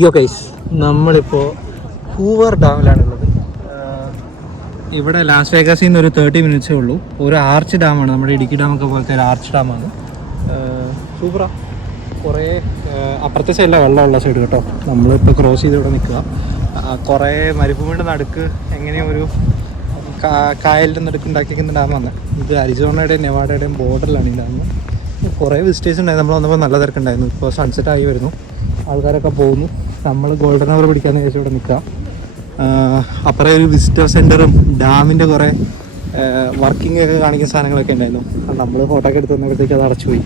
യോ ഗൈസ്, നമ്മളിപ്പോൾ ഹൂവർ ഡാമിലാണുള്ളത്. ഇവിടെ ലാസ് വേഗാസിൽ നിന്ന് ഒരു 30 മിനിറ്റ്സേ ഉള്ളൂ. ഒരു ആർച്ച് ഡാമാണ്, നമ്മുടെ ഇടുക്കി ഡാമൊക്കെ പോലത്തെ ഒരു ആർച്ച് ഡാമാണ്. സൂപ്പറാ. കുറേ അപ്പുറത്തെ സൈഡിലാണ് വെള്ളമുള്ള സൈഡ് കേട്ടോ. നമ്മളിപ്പോൾ ക്രോസ് ചെയ്ത് ഇവിടെ നിൽക്കുക. കുറേ മരുഭൂമിയുടെ നടുക്ക് എങ്ങനെയോ ഒരു കായലിൻ്റെ നടുക്ക് ഉണ്ടാക്കിയിരിക്കുന്ന ഡാമാണ്. ഇത് അരിസോണയുടെയും നെവാഡയുടെയും ബോർഡറിലാണ് ഈ ഡാം. കുറേ വിസിറ്റേഴ്സ് ഉണ്ടായിരുന്നു. നമ്മൾ വന്നപ്പോൾ നല്ല തിരക്കുണ്ടായിരുന്നു. ഇപ്പോൾ സൺസെറ്റ് ആയി വരുന്നു, ആൾക്കാരൊക്കെ പോകുന്നു. നമ്മൾ ഗോൾഡൻ അവർ പിടിക്കാമെന്ന് വിചാരിച്ച് ഇവിടെ നിൽക്കാം. അപ്പുറം ഒരു വിസിറ്റർ സെൻറ്ററും ഡാമിൻ്റെ കുറേ വർക്കിംഗ് ഒക്കെ കാണിക്കുന്ന സാധനങ്ങളൊക്കെ ഉണ്ടായിരുന്നു. നമ്മൾ ഫോട്ടോ ഒക്കെ എടുത്ത് വന്നപ്പോഴത്തേക്ക് അത് അടച്ചുപോയി.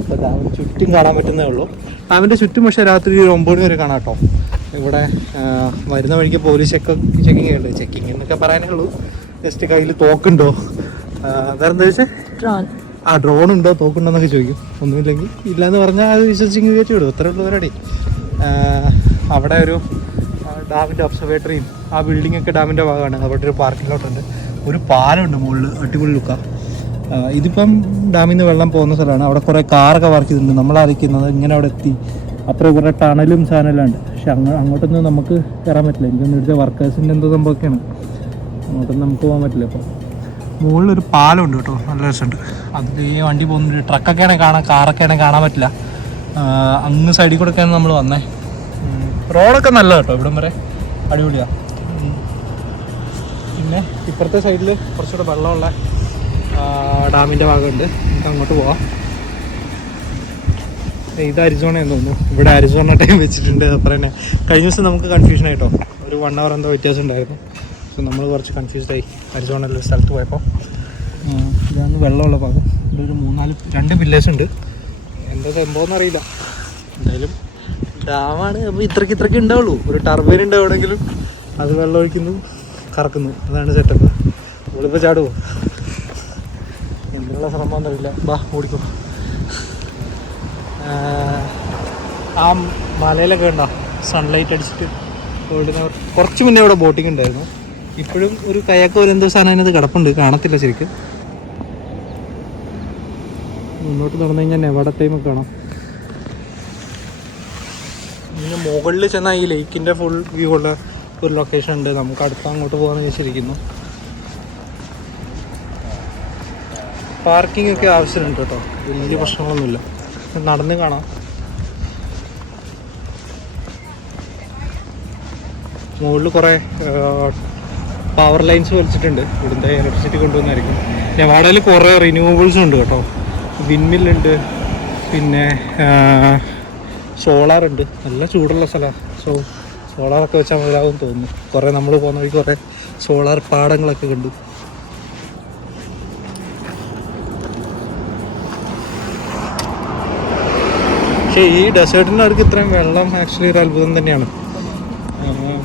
ഇപ്പോൾ ഡാമിന് ചുറ്റും കാണാൻ പറ്റുന്നേ ഉള്ളൂ. ഡാമിൻ്റെ ചുറ്റും പക്ഷേ രാത്രി ഒരു 9 മണി വരെ കാണാം കേട്ടോ. ഇവിടെ വരുന്ന വഴിക്ക് പോലീസ് ചെക്കിങ് ഉണ്ട്. ചെക്കിങ് എന്നൊക്കെ പറയാനേ ഉള്ളൂ. ജസ്റ്റ് കയ്യിൽ തോക്കുണ്ടോ, വേറെന്താ ചോദിച്ചാൽ ഡ്രോൺ ഉണ്ടോ, തോക്കുണ്ടോ എന്നൊക്കെ ചോദിക്കും. ഒന്നുമില്ലെങ്കിൽ ഇല്ലയെന്ന് പറഞ്ഞാൽ അത് വിശ്വസിച്ച് കയറ്റി വിടും. അത്രേ ഉള്ളൂ പരിപാടി. അവിടെ ഒരു ഡാമിൻ്റെ ഒബ്സർവേറ്ററിയും ആ ബിൽഡിങ്ങൊക്കെ ഡാമിൻ്റെ ഭാഗമാണ്. അവിടെ ഒരു പാർക്കിംഗ് ലോട്ടുണ്ട്, ഒരു പാലമുണ്ട് മുകളിൽ, അടിപൊളി ലുക്കാണ്. ഇതിപ്പം ഡാമിൽ നിന്ന് വെള്ളം പോകുന്ന സ്ഥലമാണ്. അവിടെ കുറേ കാറൊക്കെ പാർക്ക് ചെയ്തിട്ടുണ്ട്. നമ്മളറിയിക്കുന്നത് ഇങ്ങനെ അവിടെ എത്തി. അപ്പുറം കുറേ ടണലും സാധനമെല്ലാം ഉണ്ട്. പക്ഷെ അങ്ങോട്ടൊന്നും നമുക്ക് കയറാൻ പറ്റില്ല. എനിക്കൊന്നും ഇവിടുത്തെ വർക്കേഴ്സിൻ്റെ എന്തോ സംഭവമൊക്കെയാണ്. അങ്ങോട്ടൊന്നും നമുക്ക് പോകാൻ പറ്റില്ല. ഇപ്പോൾ മുകളിലൊരു പാലമുണ്ട് കേട്ടോ, നല്ല രസമുണ്ട്. അതിൽ ഈ വണ്ടി പോകുന്നുണ്ട്. ട്രക്കൊക്കെ ആണെങ്കിൽ കാണാം, കാറൊക്കെ ആണെങ്കിൽ കാണാൻ പറ്റില്ല. അങ്ങ് സൈഡിൽ കൂടെ ഒക്കെയാണ് നമ്മൾ വന്നേ. റോഡൊക്കെ നല്ല കേട്ടോ, ഇവിടം വരെ അടിപൊളിയാണ്. പിന്നെ ഇപ്പുറത്തെ സൈഡിൽ കുറച്ചുകൂടെ വെള്ളമുള്ള ഡാമിൻ്റെ ഭാഗമുണ്ട്. നമുക്ക് അങ്ങോട്ട് പോവാം. ഇത് അരിസോണയെന്ന് തോന്നുന്നു. ഇവിടെ അരിസോണ ടൈം വെച്ചിട്ടുണ്ട്. അത്ര തന്നെ കഴിഞ്ഞ ദിവസം നമുക്ക് കൺഫ്യൂഷൻ ആയിട്ടോ, ഒരു 1 hour എന്തോ വ്യത്യാസം ഉണ്ടായിരുന്നു. സോ നമ്മൾ കുറച്ച് കൺഫ്യൂസ്ഡായി അരിസോണയിൽ സ്ഥലത്ത് പോയപ്പോൾ. ഇതാണ് വെള്ളമുള്ള ഭാഗം. ഇതൊരു 2 പില്ലേഴ്സ് ഉണ്ട്. എന്താ സംഭവം എന്നറിയില്ല. എന്തായാലും ഡാമാണ്. അപ്പോൾ ഇത്രയ്ക്ക് ഉണ്ടാവുള്ളൂ. ഒരു ടർബൈൻ ഉണ്ടാവണമെങ്കിലും അത് വെള്ളം ഒഴിക്കുന്നു, കറക്കുന്നു. അതാണ് സെറ്റപ്പ്. നമ്മളിപ്പോൾ ചാടുമോ എന്നുള്ള ശ്രമം എന്നറിയില്ല. ബാ ഓടിക്കോ. ആ മലയിലൊക്കെ ഉണ്ടോ സൺലൈറ്റ് അടിച്ചിട്ട് ഗോൾഡൻ അവർ. കുറച്ച് മുന്നേ ഇവിടെ ബോട്ടിംഗ് ഉണ്ടായിരുന്നു. ഇപ്പോഴും ഒരു കയാക്ക് പോലെ എന്തോ സാധനം അതിനകത്ത് കിടപ്പുണ്ട്, കാണത്തില്ല ശരിക്കും. മുന്നോട്ട് നടന്നു കഴിഞ്ഞാൽ നെവാഡ ടൈമൊക്കെ കാണാം. ഇതിന് മുകളിൽ ചെന്നാൽ ഈ ലേക്കിൻ്റെ ഫുൾ വ്യൂ ഉള്ള ഒരു ലൊക്കേഷൻ ഉണ്ട്. നമുക്ക് അടുത്ത് അങ്ങോട്ട് പോകാമെന്ന് വിചാരിച്ചിരിക്കുന്നു. പാർക്കിംഗ് ഒക്കെ ആവശ്യമുണ്ട് കേട്ടോ, വലിയ പ്രശ്നങ്ങളൊന്നുമില്ല. നടന്ന് കാണാം. മുകളിൽ കുറേ പവർ ലൈൻസ് വലിച്ചിട്ടുണ്ട്. ഇവിടുത്തെ ഇലക്ട്രിസിറ്റി കൊണ്ടുവന്നായിരിക്കും. നെവാഡയിൽ കുറേ റിന്യൂവബിൾസ് ഉണ്ട് കേട്ടോ. വിൻമില്ലുണ്ട്, പിന്നെ സോളാറുണ്ട്. നല്ല ചൂടുള്ള സ്ഥലമാണ്. സോ സോളാറൊക്കെ വെച്ചാൽ മുതലാകും തോന്നുന്നു. കുറേ നമ്മൾ പോകുന്ന വഴി കുറേ സോളാർ പാടങ്ങളൊക്കെ കണ്ടു. പക്ഷേ ഈ ഡെസേർട്ടിൻ്റെ അടുക്ക് ഇത്രയും വെള്ളം ആക്ച്വലി ഒരു അത്ഭുതം തന്നെയാണ്.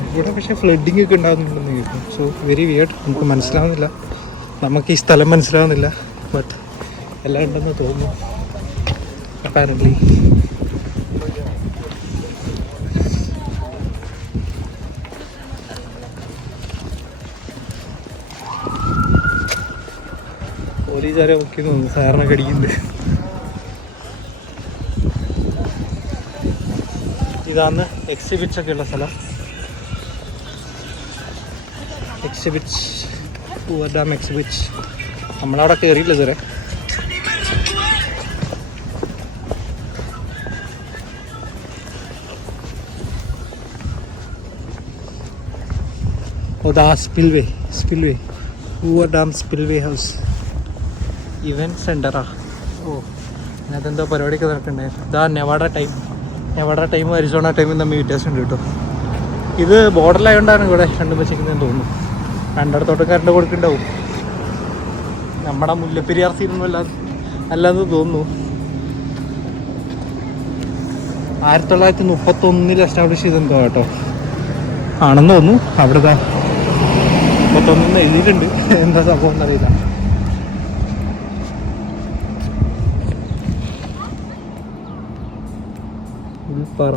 ഇവിടെ പക്ഷേ ഫ്ലഡിങ് ഒക്കെ ഉണ്ടാകുന്നുണ്ടെന്ന് കേൾക്കും. So very weird. നമുക്ക് മനസ്സിലാവുന്നില്ല, നമുക്ക് ഈ സ്ഥലം മനസ്സിലാവുന്നില്ല. ബട്ട് എല്ലാം ഉണ്ടെന്ന് തോന്നുന്നു അപ്പാരൻ്റ്ലി. പോലീസുകാരെ ഒക്കെ തോന്നുന്നു, സാറിനൊക്കെ അടിക്കുന്നത്. ഇതാണ് എക്സിബിറ്റ്സ് ഒക്കെ ഉള്ള സ്ഥലം. Exhibits, Hoover dam exhibits. നമ്മളവിടെ കയറിയില്ല ഇതുവരെ. ഓ spillway Hoover dam spillway house event സെൻ്ററാ. ഓ അതിനകത്ത് എന്തോ പരിപാടിയൊക്കെ നടക്കുന്നുണ്ടായിരുന്നു. ഇതാ നെവാഡ ടൈമും അരിസോണ ടൈമും തമ്മിൽ വ്യത്യാസമുണ്ട് കേട്ടോ. ഇത് ബോർഡറിലായതുകൊണ്ടാണ് ഇവിടെ രണ്ടും വെച്ചിരിക്കുന്നതെന്ന് തോന്നുന്നു. രണ്ടിടത്തോട്ട് കറണ്ട് കൊടുക്കുന്നുണ്ടാവും. നമ്മുടെ മുല്ലപ്പെരിയാർ സീനൊന്നും അല്ലാന്ന് തോന്നുന്നു. 1931 എസ്റ്റാബ്ലിഷ് ചെയ്തെന്തോ കേട്ടോ ആണെന്ന് തോന്നുന്നു. അവിടെ 31 എഴുതിയിട്ടുണ്ട്. എന്താ സംഭവം എന്നറിയില്ല. ഉൾപ്പാറ.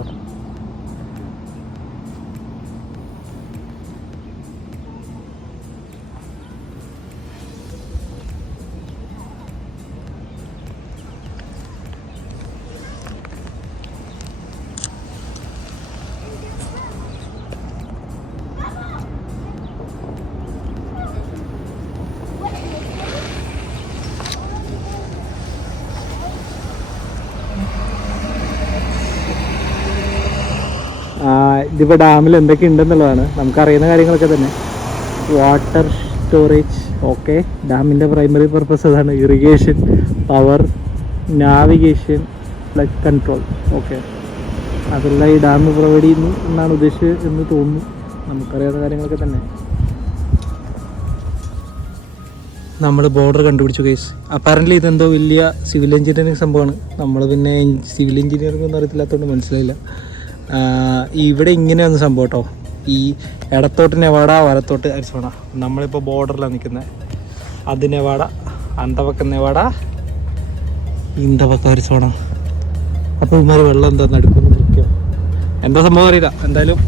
ഇതിപ്പോൾ ഡാമിൽ എന്തൊക്കെ ഉണ്ടെന്നുള്ളതാണ് നമുക്കറിയുന്ന കാര്യങ്ങളൊക്കെ തന്നെ. Water storage, okay. ഡാമിൻ്റെ പ്രൈമറി പർപ്പസ് അതാണ്. Irrigation, power, navigation, flood control, okay. അതെല്ലാം ഈ ഡാം പ്രൊവൈഡ് ചെയ്യുന്നു എന്നാണ് ഉദ്ദേശിച്ചത് എന്ന് തോന്നുന്നു. നമുക്കറിയാവുന്ന കാര്യങ്ങളൊക്കെ തന്നെ. നമ്മൾ ബോർഡർ കണ്ടുപിടിച്ചു കേസ്. അപ്പാരൻ്റ്ലി ഇതെന്തോ വലിയ സിവിൽ എഞ്ചിനീയറിംഗ് സംഭവമാണ്. നമ്മൾ പിന്നെ സിവിൽ എഞ്ചിനീയറിംഗ് ഒന്നും അറിയത്തില്ലാത്തതുകൊണ്ട് മനസ്സിലായില്ല. ഇവിടെ ഇങ്ങനെയൊന്നും സംഭവം കേട്ടോ. ഈ ഇടത്തോട്ട് നെവാഡ, വലത്തോട്ട് അരിസോണ. നമ്മളിപ്പോൾ ബോർഡറിലാണ് നിൽക്കുന്നത്. അത് നെവാഡ, അന്തപക്കം നെവാഡ, ഇന്തപക്കം അരിസോണ. അപ്പോൾ ഇമാര് വെള്ളം എന്താ നടുക്കുന്നു നിൽക്കുക, എന്താ സംഭവം അറിയില്ല. എന്തായാലും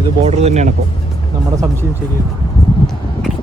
ഇത് ബോർഡർ തന്നെയാണ്. ഇപ്പോൾ നമ്മുടെ സംശയം ശരിയാണ്.